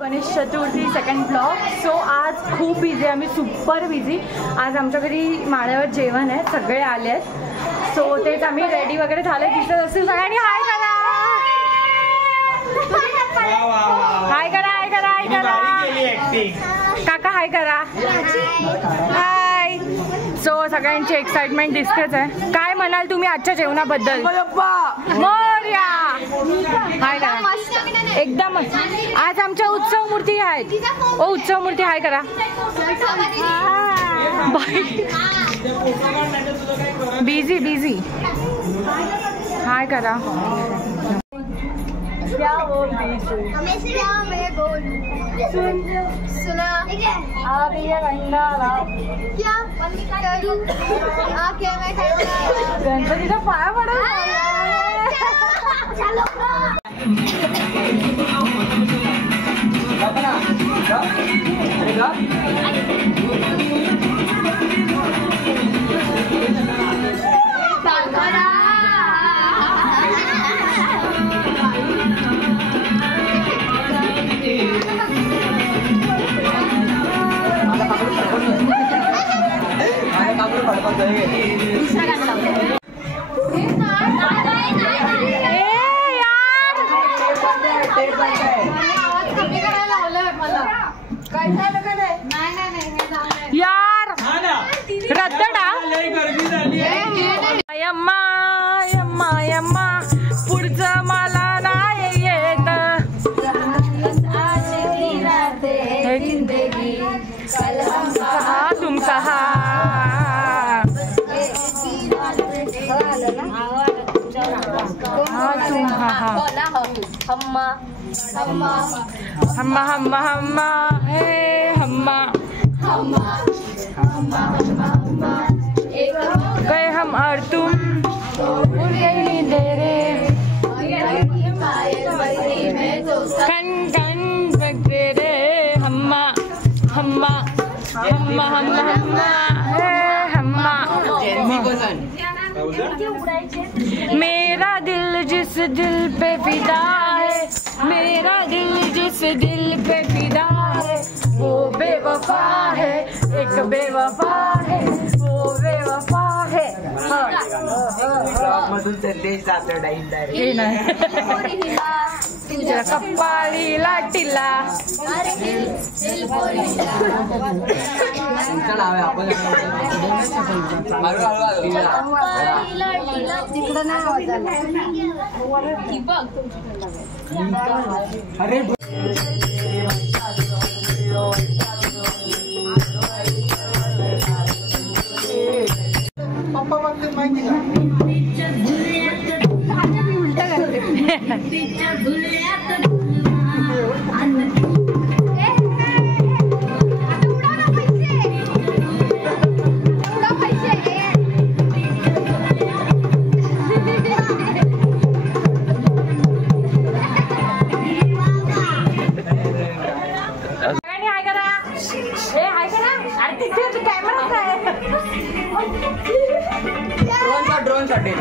Ganesh Chaturthi second blog. So आज खूप busy, आम्ही सुपर बिझी. आज आमच्या घरी माळ्यावर जेवण आहे, सगळे आले आहेत. सो तेच आम्ही रेडी वगैरे झाले. दिसत असेल सगळ्यांनी. हाय करा, हाय करा, हाय करा, हाय करा. काका हाय करा. हाय. सो सगळ्यांची एक्साइटमेंट दिसतेच आहे. काय म्हणाल तुम्ही आजच्या जेवणाबद्दल? मोरया. हाय करा. एकदम आज आमच्या उत्सव मूर्ती आहेत. ओ उत्सव मूर्ती हाय करा. Busy busy. हाय करा. क्या बोलती सुना आप ये भंडारा क्या करूं क्या मैं गणपतीचा पाया पडा. यार रद्दडा यम्मा यम्मा यम्मा पुढचं मला नाही येत. तुमचा हा हम्मा हम्मा हम्मा हम्मा हम्मा हे हम्मा गए हम और तुम भूल गई दे रे कन कन बगदे रे हम्मा हम्मा हम्मा हम्मा हम्मा हे हम्मा. मेरा दिल जिस दिल पे फिदा है, मेरा दिल जिस दिल पे फिदा है, वो बेवफा है, एक बेवफा है, वो बेवफा है. तुझ्या कपाळीला टिला अरे पप्पा मागते माहिती ड्रोन साठी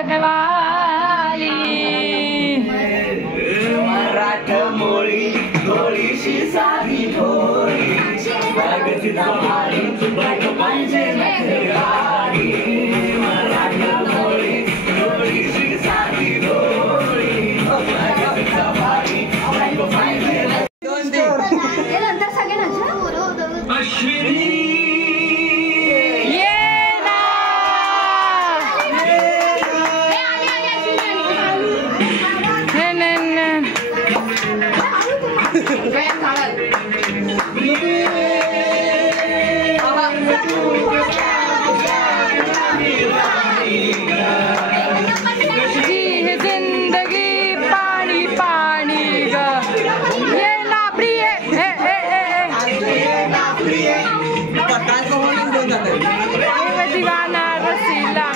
रखवाली मराठमोळी थोडीशी साधी थोडी प्रगतीचा भारी बायको पाहिजे नखरेवाली मराठमोळी थोडीशी साधी थोडी प्रगतीचा भारी बायको पाहिजे अश्विनी दीवाना रसीला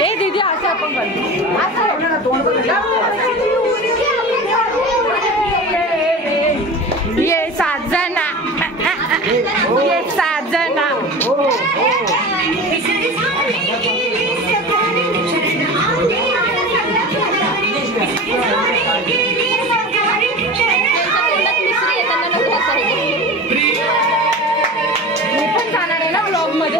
ए दीदी असं आपण ये साजना ये साजना मी पण जाणार आहे ना ब्लॉग मध्ये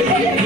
Thank you.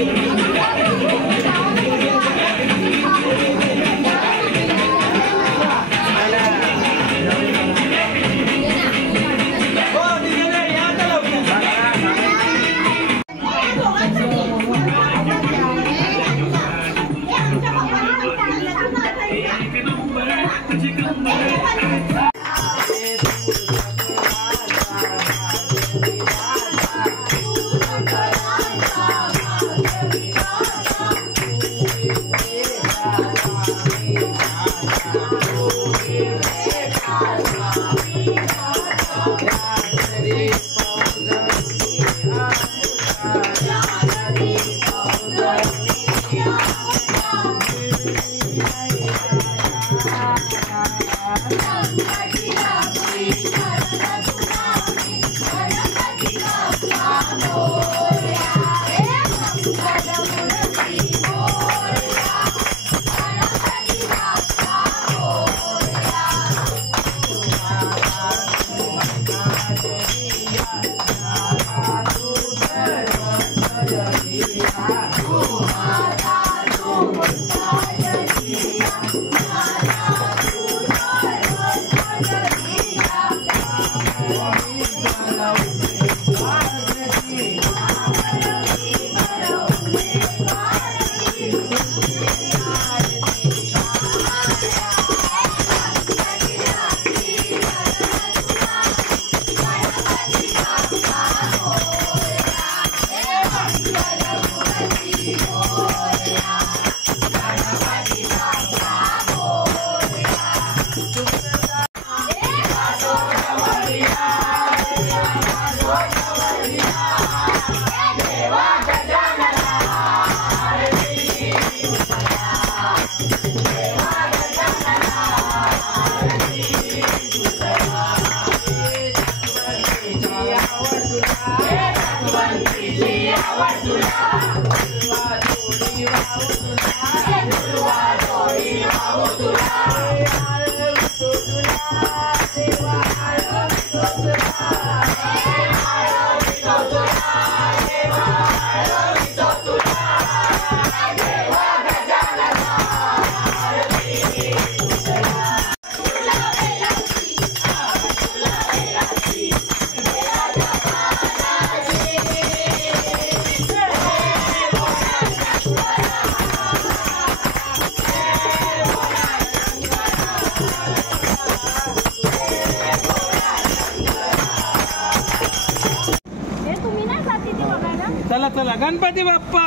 चला चला गणपती बाप्पा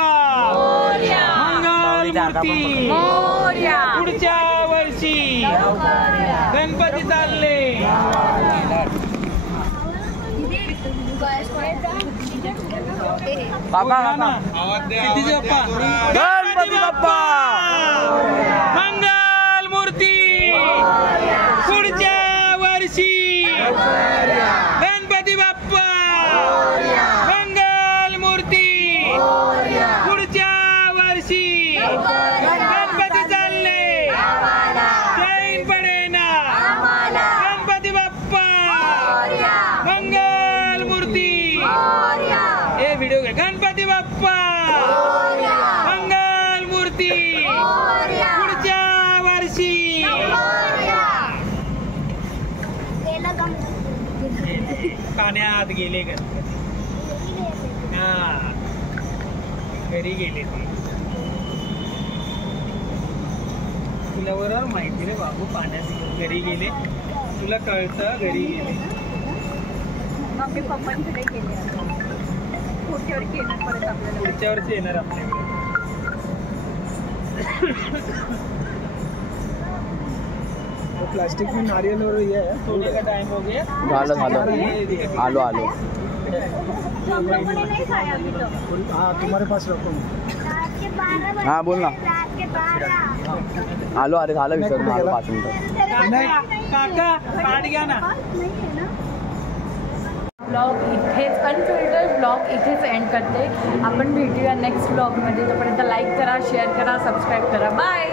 मंगल मूर्ती पुढच्या वर्षी गणपती चालले गणपती बाप्पा मंगल मूर्ती पुढच्या वर्षी गणपती बाप्पा मंगल मूर्ती पुढच्या वर्षी गणपती चालले जैन पडेना गणपती बाप्पा मंगल मूर्ती हे व्हिडिओ घे गणपती बाप्पा मंगल मूर्ती पुढच्या वर्षी पाण्यात गेले गणपती घरी गेले ते तुला बरोबर माहिती रे बाबू पाण्यात घरी गेले तुला कळतं घरी गेले पप्पांकडे गेले पुढच्या वर्षी येणार परत आपल्याला पुढच्या वर्षी येणार आपल्याकडे प्लास्टिक में नारियल और ये है सोने का टाइम हो गया आलो हाँ तुम्हारे पास रखो हाँ बोलना आलो अरे झालं विसर 5 मिनिटं काका पाठ घ्या ना ब्लॉग इथेच अनफिल्टर्ड ब्लॉग इथेच एंड करते आपण भेटूया नेक्स्ट ब्लॉगमध्ये तोपर्यंत लाईक करा शेअर करा सबस्क्राईब करा बाय